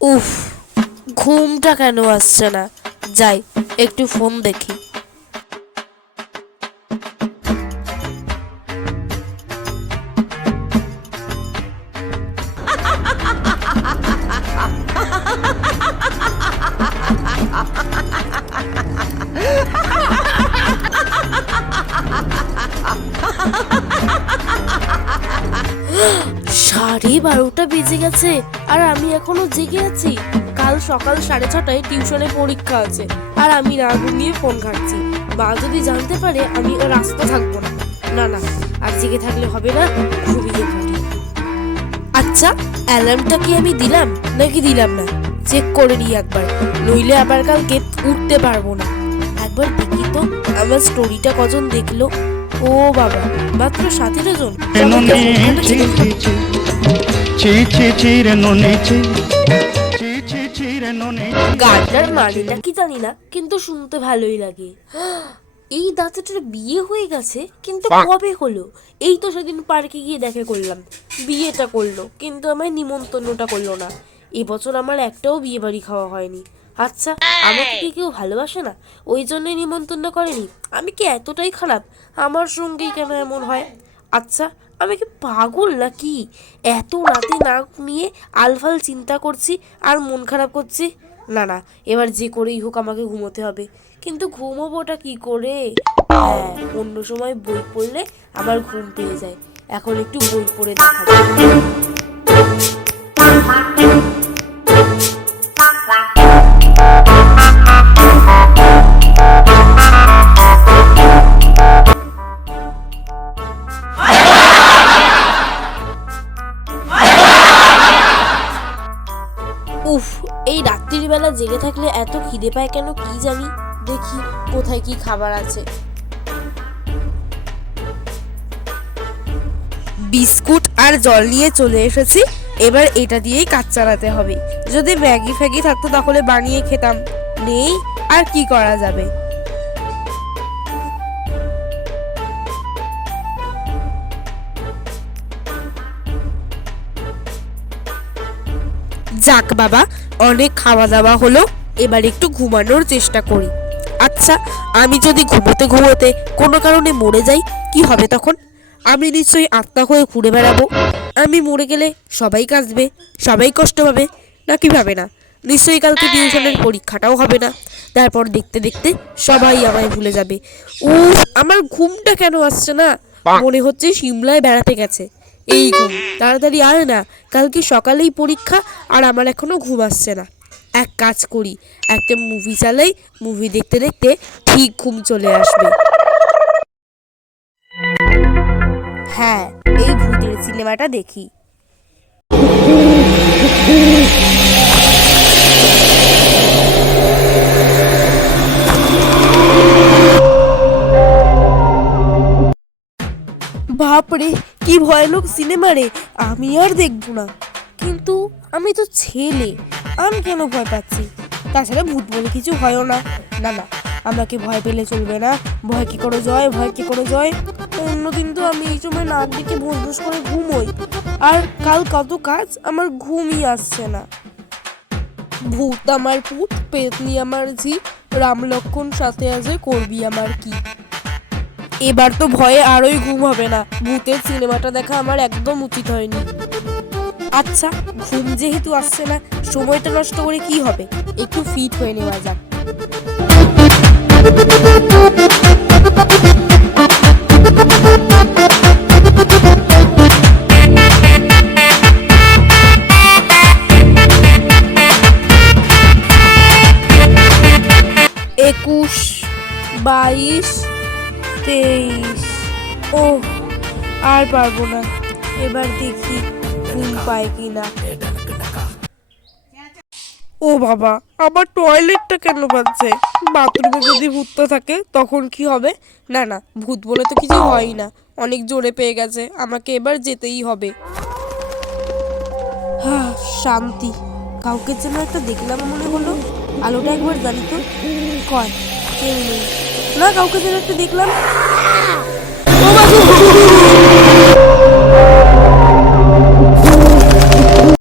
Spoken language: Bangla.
উফ ঘুমটা কেন আসছে না? যাই একটু ফোন দেখি। সাড়ে বারোটা বেজে গেছে আর আমি এখনও জেগে আছি। কাল সকাল সাড়ে ছটায় টিউশনে পরীক্ষা আছে আর আমি না ঘুমিয়ে ফোন ঘাটছি। মা যদি জানতে পারে, আমি ও রাস্তা থাকব না। না না, আর জেগে থাকলে হবে না, ঘুমিয়ে পড়ি। আচ্ছা অ্যালার্মটা কি আমি দিলাম নাকি দিলাম না? চেক করে নিই একবার, নইলে আবার কালকে উঠতে পারব না। একবার দেখি তো, আমার স্টোরিটা কজন দেখল। ও বাবা মাত্র সতেরো জন। গানটার মানেটা কি জানি না কিন্তু শুনতে ভালোই লাগে। এই দাঁতটার বিয়ে হয়ে গেছে কিন্তু কবে হলো? এই তো সেদিন পার্কে গিয়ে দেখে করলাম। বিয়েটা করল কিন্তু আমায় নিমন্ত্রণটা করল না। এবছর আমার একটাও বিয়ে বাড়ি খাওয়া হয়নি। আচ্ছা আমাকে কি কেউ ভালোবাসে না? ওই জন্যই নিমন্ত্রণ করেনি। আমি কি এতটাই খারাপ? আমার সঙ্গেই কেন এমন হয়? আচ্ছা আমি কি পাগল নাকি? এত রাতে না ঘুমিয়ে আলফাল চিন্তা করছি আর মন খারাপ করছি? না না, এবার যে করেই হোক আমাকে ঘুমোতে হবে। কিন্তু ঘুমোবোটা কি করে? হ্যাঁ অন্য সময় বই পড়লে আমার ঘুম পেয়ে যায়। এখন একটু বই পড়ে দেখা এই রাত্রির বেলা জেগে থাকলে এত খিদে পায় কেন কি জানি? দেখি কোথায় কি খাবার আছে। বিস্কুট আর জল নিয়ে চলে এসেছি। এবার এটা দিয়েই কাজ চালাতে হবে। যদি ম্যাগি ফ্যাগি থাকতো তাহলে বানিয়ে খেতাম। নেই, আর কি করা যাবে? যাক বাবা অনেক খাওয়া দাওয়া হলো এবার একটু ঘুমানোর চেষ্টা করি। আচ্ছা আমি যদি ঘুমোতে ঘুমোতে কোনো কারণে মরে যাই কি হবে তখন? আমি নিশ্চয়ই আত্মা হয়ে ঘুরে বেড়াবো। আমি মরে গেলে সবাই কাঁদবে সবাই কষ্ট পাবে না কি ভাবে না? নিশ্চয়ই কালকে টিউশনের পরীক্ষাটাও হবে না। তারপর দেখতে দেখতে সবাই আমায় ভুলে যাবে। উফ আমার ঘুমটা কেন আসছে না? মনে হচ্ছে সিমলায় বেড়াতে গেছে। এই ঘুম। তাড়াতাড়ি আয় না। কালকে সকালেই পরীক্ষা আর আমার এখনও ঘুম আসছে না। এক কাজ করি, একটা মুভি চালাই মুভি দেখতে দেখতে ঠিক ঘুম চলে আসবে। হ্যাঁ এই ভূতের সিনেমাটা দেখি। কি ভয়ানক সিনেমা রে? আমি আর দেখব না। কিন্তু আমি তো ছেলে, আমি কেন ভয় পাচ্ছি? তাছাড়া ভূত বলে কিছু হয়ও না। না না, আমাকে ভয় পেলে চলবে না। ভয় কি করে জয়, ভয় কি করে জয়? অন্যদিন তো আমি এই সময় নাক দিকে ভোস করে ঘুমোই। আর কাল কত কাজ, আমার ঘুমই আসছে না। ভূত আমার পুত, পেতনি আমার ঝি। রাম লক্ষণ সাথে আছে, করবি আমার কি? এবার তো ভয়ে আরোই ঘুম হবে না। ভূতের সিনেমাটা দেখা আমার একদম উচিত হয়নি। আচ্ছা ঘুম যেহেতু আসছে না, সময়টা নষ্ট করে কি হবে? একটু ফিট হয়ে নেওয়া যাক। তেইশ। ও আর পারব না। এবার দেখি ঘুম পায় কি না ও বাবা, আমার টয়লেটটা কেন বাজছে? বাথরুমে যদি ভূতটা থাকে, তখন কি হবে? না না, ভূত বলে তো কিছু হয় না। অনেক জোরে পেয়ে গেছে, আমাকে এবার যেতেই হবে। হ্যাঁ শান্তি। কাউকে যেন একটা দেখলাম মনে হলো। আলোটা একবার জানি তো, কয়? কেউ নেই। না কাউকে দেখলাম।